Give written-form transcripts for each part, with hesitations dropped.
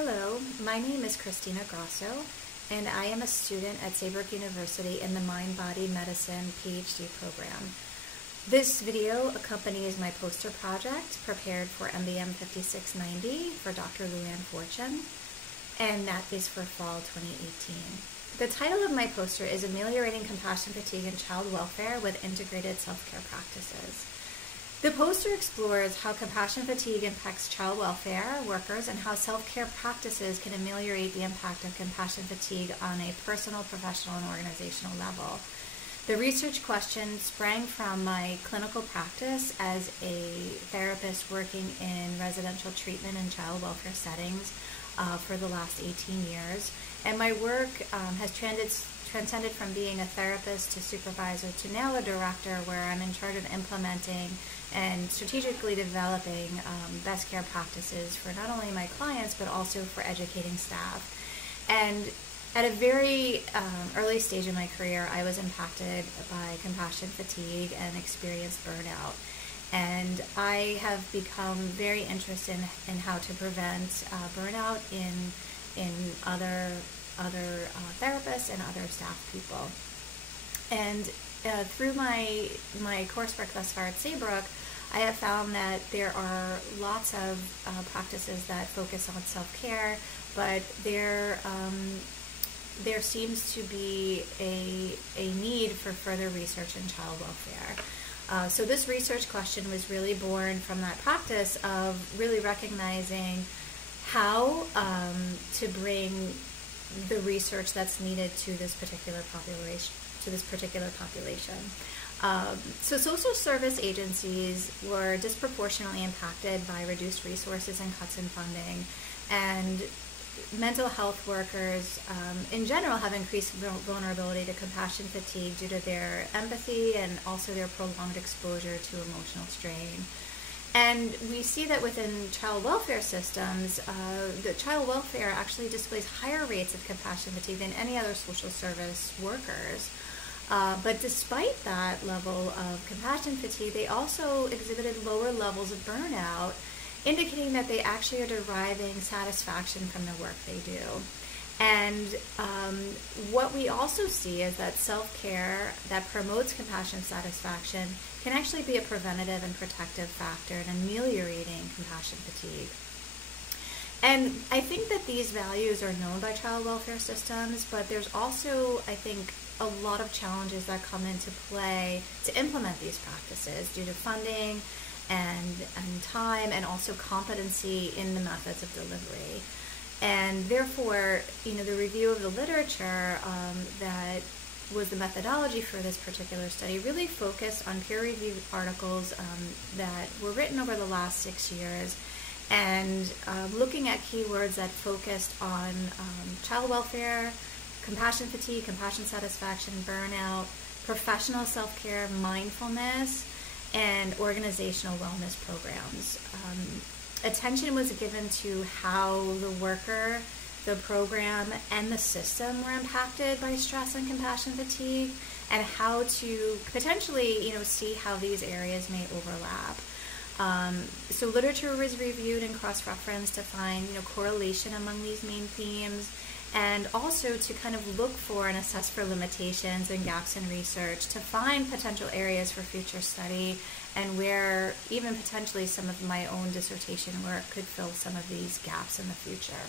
Hello, my name is Christina Grosso, and I am a student at Saybrook University in the Mind-Body Medicine PhD program. This video accompanies my poster project prepared for MBM5690 for Dr. Luann Fortune, and that is for fall 2018. The title of my poster is Ameliorating Compassion Fatigue in Child Welfare with Integrated Self-Care Practices. The poster explores how compassion fatigue impacts child welfare workers and how self-care practices can ameliorate the impact of compassion fatigue on a personal, professional, and organizational level. The research question sprang from my clinical practice as a therapist working in residential treatment and child welfare settings for the last 18 years. And my work has transcended from being a therapist to supervisor to now a director, where I'm in charge of implementing and strategically developing best care practices for not only my clients but also for educating staff. And at a very early stage in my career, I was impacted by compassion fatigue and experienced burnout. And I have become very interested in how to prevent burnout in other therapists and other staff people. And through my coursework thus far at Saybrook, I have found that there are lots of practices that focus on self-care, but there seems to be a need for further research in child welfare. So this research question was really born from that practice of really recognizing how to bring the research that's needed to this particular population. So social service agencies were disproportionately impacted by reduced resources and cuts in funding, and mental health workers in general have increased vulnerability to compassion fatigue due to their empathy and also their prolonged exposure to emotional strain. And we see that within child welfare systems, the child welfare actually displays higher rates of compassion fatigue than any other social service workers. But despite that level of compassion fatigue, they also exhibited lower levels of burnout, indicating that they actually are deriving satisfaction from the work they do. And what we also see is that self-care that promotes compassion satisfaction can actually be a preventative and protective factor in ameliorating compassion fatigue. And I think that these values are known by child welfare systems, but there's also, I think, a lot of challenges that come into play to implement these practices due to funding and time, and also competency in the methods of delivery. And therefore, the review of the literature that was the methodology for this particular study really focused on peer-reviewed articles that were written over the last 6 years, and looking at keywords that focused on child welfare, compassion fatigue, compassion satisfaction, burnout, professional self-care, mindfulness, and organizational wellness programs. Attention was given to how the worker, the program, and the system were impacted by stress and compassion fatigue, and how to potentially, see how these areas may overlap. So literature was reviewed and cross-referenced to find, correlation among these main themes, and also to kind of look for and assess for limitations and gaps in research to find potential areas for future study, and where even potentially some of my own dissertation work could fill some of these gaps in the future.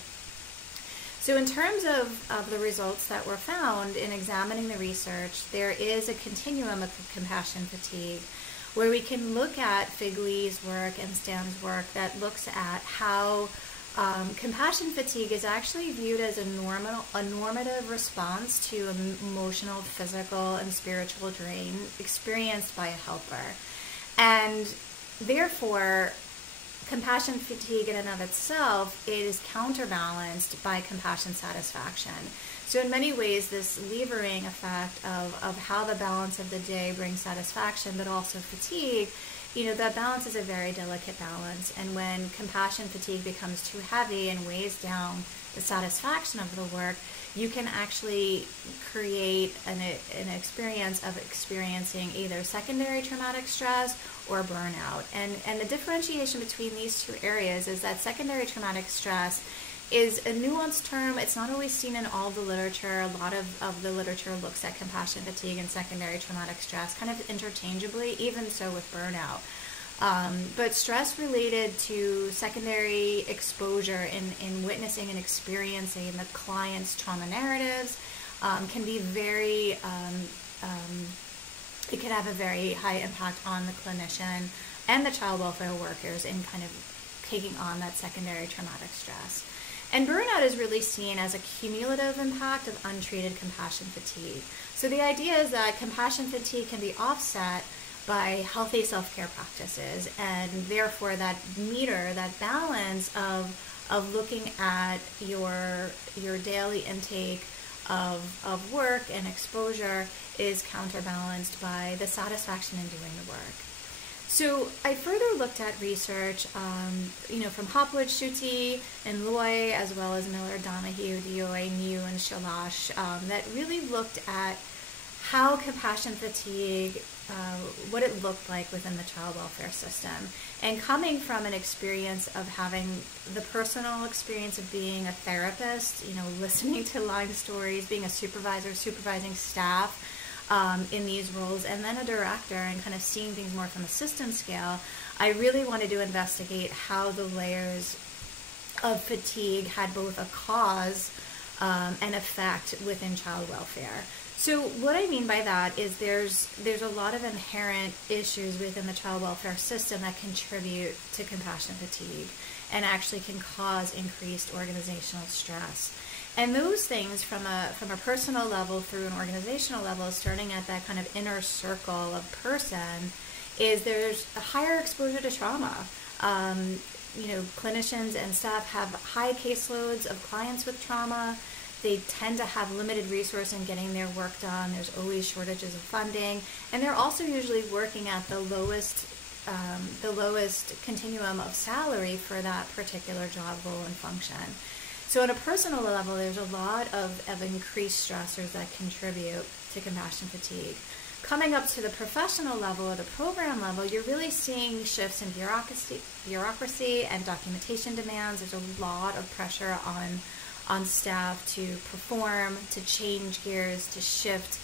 So in terms of the results that were found in examining the research, there is a continuum of compassion fatigue where we can look at Fig Lee's work and Stan's work that looks at how compassion fatigue is actually viewed as a normative response to emotional, physical, and spiritual drain experienced by a helper. And therefore, compassion fatigue in and of itself is counterbalanced by compassion satisfaction. So in many ways, this levering effect of how the balance of the day brings satisfaction, but also fatigue, that balance is a very delicate balance. And when compassion fatigue becomes too heavy and weighs down the satisfaction of the work, you can actually create an experience of experiencing either secondary traumatic stress or burnout. And the differentiation between these two areas is that secondary traumatic stress is a nuanced term. It's not always seen in all the literature. A lot of the literature looks at compassion fatigue and secondary traumatic stress kind of interchangeably, even so with burnout. But stress related to secondary exposure in witnessing and experiencing the client's trauma narratives can be it can have a very high impact on the clinician and the child welfare workers in kind of taking on that secondary traumatic stress. And burnout is really seen as a cumulative impact of untreated compassion fatigue. So the idea is that compassion fatigue can be offset by healthy self-care practices, and therefore that meter, that balance of looking at your daily intake of work and exposure is counterbalanced by the satisfaction in doing the work. So I further looked at research, from Hopwood, Schutte, and Loy, as well as Miller, Donahue, Dioy, Mew, and Shalash, that really looked at how compassion fatigue, what it looked like within the child welfare system. And coming from an experience of having the personal experience of being a therapist, listening to line stories, being a supervisor, supervising staff, in these roles, and then a director, and kind of seeing things more from a system scale, I really wanted to investigate how the layers of fatigue had both a cause and effect within child welfare. So what I mean by that is there's a lot of inherent issues within the child welfare system that contribute to compassion fatigue and actually can cause increased organizational stress. And those things from a personal level through an organizational level, starting at that kind of inner circle of person, is there's a higher exposure to trauma. Clinicians and staff have high caseloads of clients with trauma. They tend to have limited resource in getting their work done. There's always shortages of funding. And they're also usually working at the lowest continuum of salary for that particular job role and function. So at a personal level, there's a lot of increased stressors that contribute to compassion fatigue. Coming up to the professional level or the program level, you're really seeing shifts in bureaucracy and documentation demands. There's a lot of pressure on staff to perform, to change gears, to shift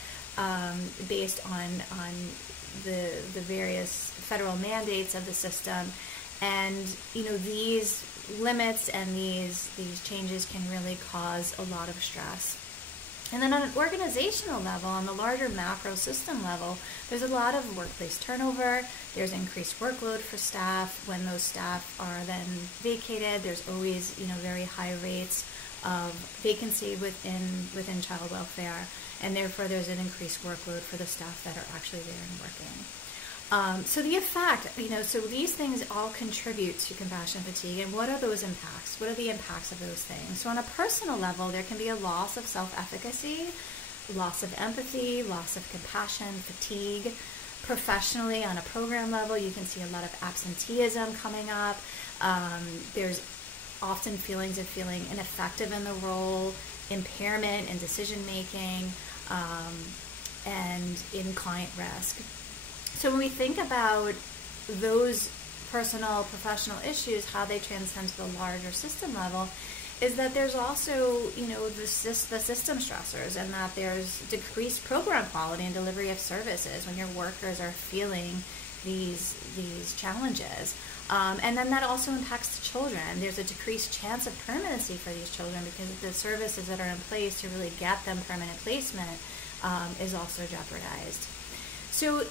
based on the various federal mandates of the system. And these limits and these changes can really cause a lot of stress. And then on an organizational level, on the larger macro system level, there's a lot of workplace turnover. There's increased workload for staff. When those staff are then vacated, there's always very high rates of vacancy within child welfare, and therefore there's an increased workload for the staff that are actually there and working. So the effect, so these things all contribute to compassion fatigue. And what are those impacts? What are the impacts of those things? So on a personal level, there can be a loss of self-efficacy, loss of empathy, loss of compassion, fatigue. Professionally, on a program level, you can see a lot of absenteeism coming up. There's often feelings of feeling ineffective in the role, impairment in decision-making, and in client risk. So when we think about those personal, professional issues, how they transcend to the larger system level, is that there's also, the system stressors, and that there's decreased program quality and delivery of services when your workers are feeling these challenges. And then that also impacts the children. There's a decreased chance of permanency for these children because the services that are in place to really get them permanent placement is also jeopardized. So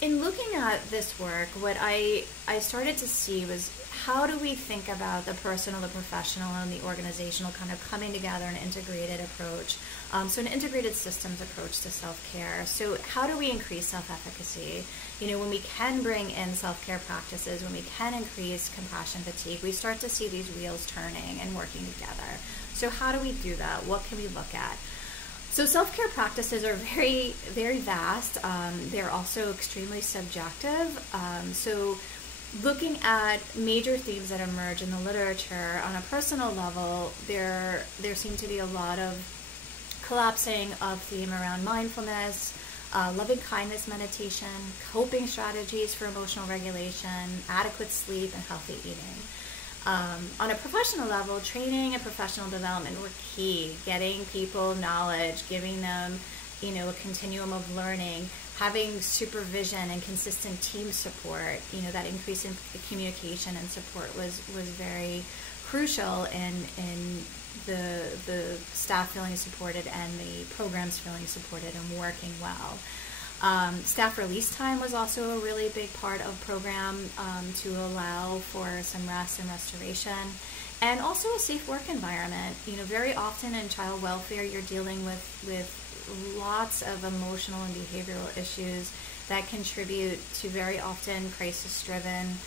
in looking at this work, what I started to see was how do we think about the personal, the professional, and the organizational kind of coming together in an integrated approach. So an integrated systems approach to self-care. So how do we increase self-efficacy? When we can bring in self-care practices, when we can increase compassion fatigue, we start to see these wheels turning and working together. So how do we do that? What can we look at? So self-care practices are very, very vast. They're also extremely subjective. So looking at major themes that emerge in the literature, on a personal level, there seem to be a lot of collapsing of theme around mindfulness, loving kindness meditation, coping strategies for emotional regulation, adequate sleep, and healthy eating. On a professional level, training and professional development were key. Getting people knowledge, giving them, a continuum of learning, having supervision and consistent team support. That increase in communication and support was very crucial in the staff feeling supported and the programs feeling supported and working well. Staff release time was also a really big part of program to allow for some rest and restoration, and also a safe work environment. Very often in child welfare, you're dealing with lots of emotional and behavioral issues that contribute to very often crisis-driven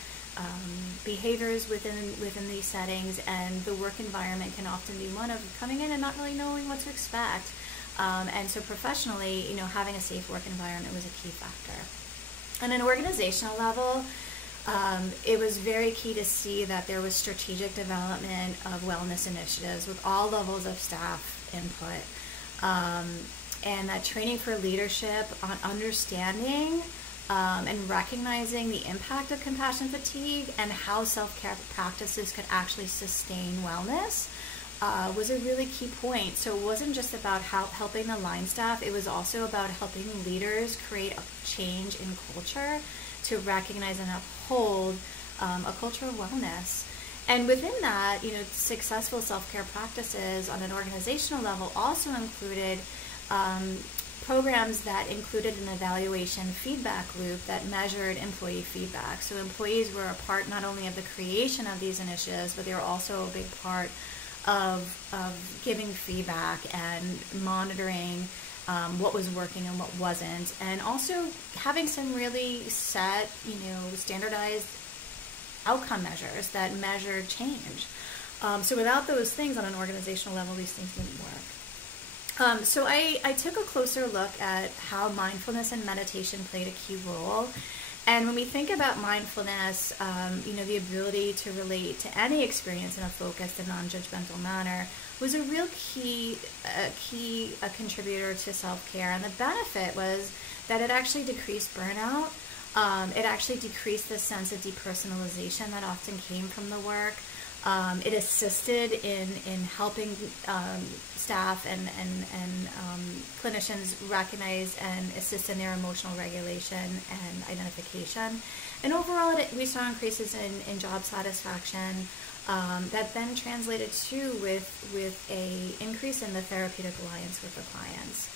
behaviors within these settings, and the work environment can often be one of coming in and not really knowing what to expect. And so professionally, having a safe work environment was a key factor. On an organizational level, it was very key to see that there was strategic development of wellness initiatives with all levels of staff input, and that training for leadership on understanding and recognizing the impact of compassion fatigue and how self-care practices could actually sustain wellness was a really key point. So it wasn't just about helping the line staff, it was also about helping leaders create a change in culture to recognize and uphold a culture of wellness. And within that, successful self-care practices on an organizational level also included programs that included an evaluation feedback loop that measured employee feedback. So employees were a part not only of the creation of these initiatives, but they were also a big part of giving feedback and monitoring what was working and what wasn't, and also having some really set, standardized outcome measures that measure change. So without those things on an organizational level, these things didn't work. So I took a closer look at how mindfulness and meditation played a key role. And when we think about mindfulness, the ability to relate to any experience in a focused and non-judgmental manner was a real key contributor to self-care. And the benefit was that it actually decreased burnout. It actually decreased the sense of depersonalization that often came from the work. It assisted in helping staff and clinicians recognize and assist in their emotional regulation and identification. And overall, we saw increases in job satisfaction that then translated to with a increase in the therapeutic alliance with the clients.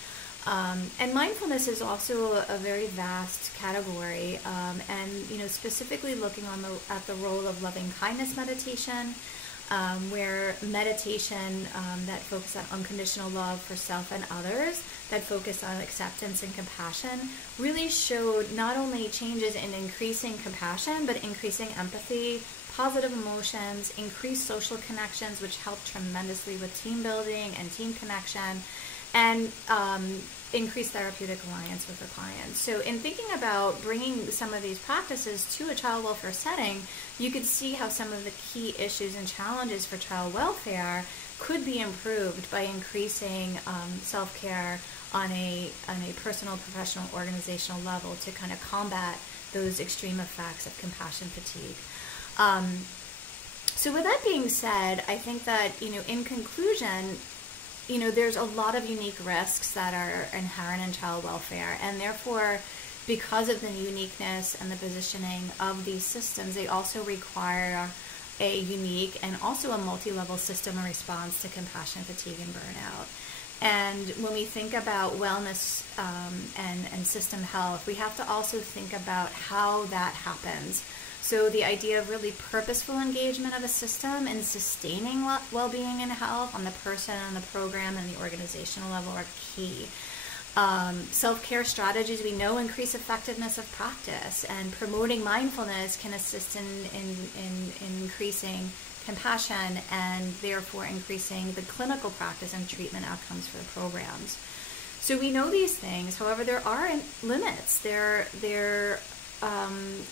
And mindfulness is also a very vast category, and specifically looking at the role of loving kindness meditation, where meditation that focus on unconditional love for self and others, that focus on acceptance and compassion, really showed not only changes in increasing compassion, but increasing empathy, positive emotions, increased social connections, which helped tremendously with team building and team connection, and increased therapeutic alliance with the clients. So in thinking about bringing some of these practices to a child welfare setting, you could see how some of the key issues and challenges for child welfare could be improved by increasing self-care on a personal, professional, organizational level to kind of combat those extreme effects of compassion fatigue. So with that being said, I think that, in conclusion, there's a lot of unique risks that are inherent in child welfare, and therefore, because of the uniqueness and the positioning of these systems, they also require a unique and also a multi-level system in response to compassion fatigue and burnout. And when we think about wellness and system health, we have to also think about how that happens. So the idea of really purposeful engagement of a system and sustaining well-being and health on the person, on the program, and the organizational level are key. Self-care strategies, we know, increase effectiveness of practice, and promoting mindfulness can assist in increasing compassion and therefore increasing the clinical practice and treatment outcomes for the programs. So we know these things. However, there are limits. There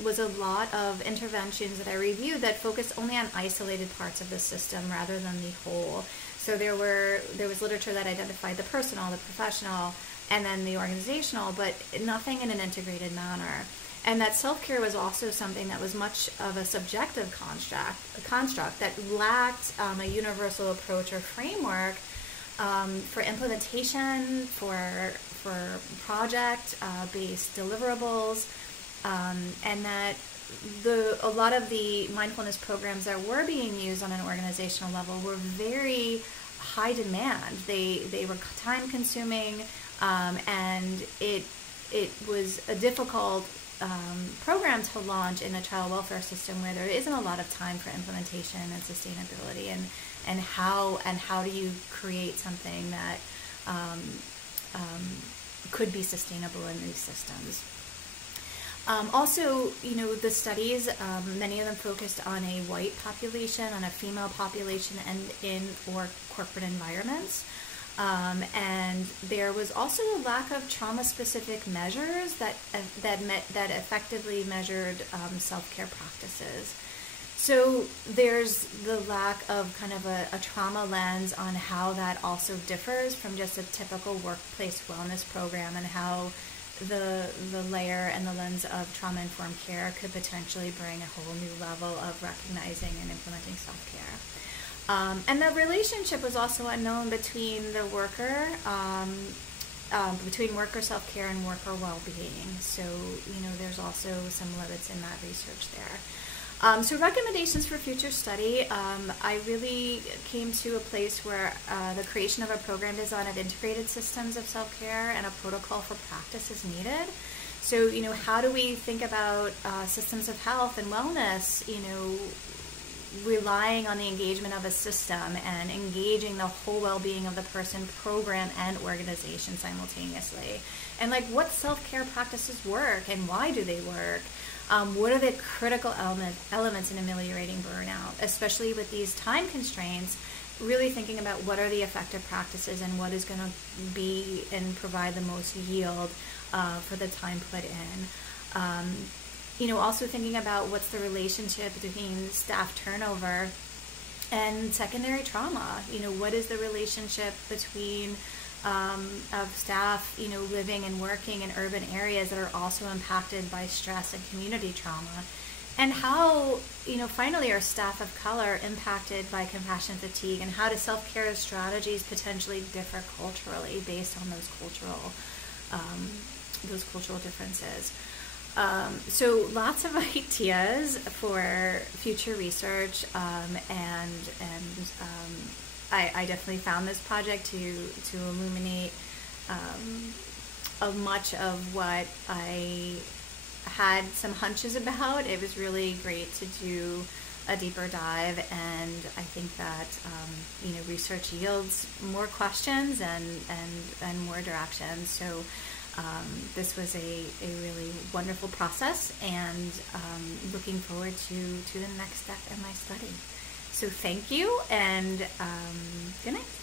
was a lot of interventions that I reviewed that focused only on isolated parts of the system rather than the whole. So there was literature that identified the personal, the professional, and then the organizational, but nothing in an integrated manner. and that self-care was also something that was much of a subjective construct that lacked a universal approach or framework for implementation, for project-based deliverables, and that a lot of the mindfulness programs that were being used on an organizational level were very high demand. They were time consuming, and it was a difficult program to launch in a child welfare system where there isn't a lot of time for implementation and sustainability, and how do you create something that could be sustainable in these systems. Also, the studies, many of them focused on a white population, on a female population, and or corporate environments. And there was also a lack of trauma-specific measures that effectively measured self-care practices. So there's the lack of kind of a trauma lens on how that also differs from just a typical workplace wellness program, and how the layer and the lens of trauma-informed care could potentially bring a whole new level of recognizing and implementing self-care. And the relationship was also unknown between the worker, between worker self-care and worker well-being. So, there's also some limits in that research there. So recommendations for future study, I really came to a place where the creation of a program design of integrated systems of self-care and a protocol for practice is needed. So, how do we think about systems of health and wellness, relying on the engagement of a system and engaging the whole well-being of the person, program, and organization simultaneously? And what self-care practices work and why do they work? What are the critical elements in ameliorating burnout, especially with these time constraints? Really thinking about what are the effective practices and what is going to be and provide the most yield for the time put in. Also thinking about what's the relationship between staff turnover and secondary trauma. What is the relationship between of staff, living and working in urban areas that are also impacted by stress and community trauma? And how, finally, are staff of color impacted by compassion fatigue, and how do self-care strategies potentially differ culturally based on those cultural differences? So lots of ideas for future research, and I definitely found this project to illuminate much of what I had some hunches about. It was really great to do a deeper dive, and I think that research yields more questions and more directions. So this was a really wonderful process, and looking forward to the next step in my study. So thank you, and good night.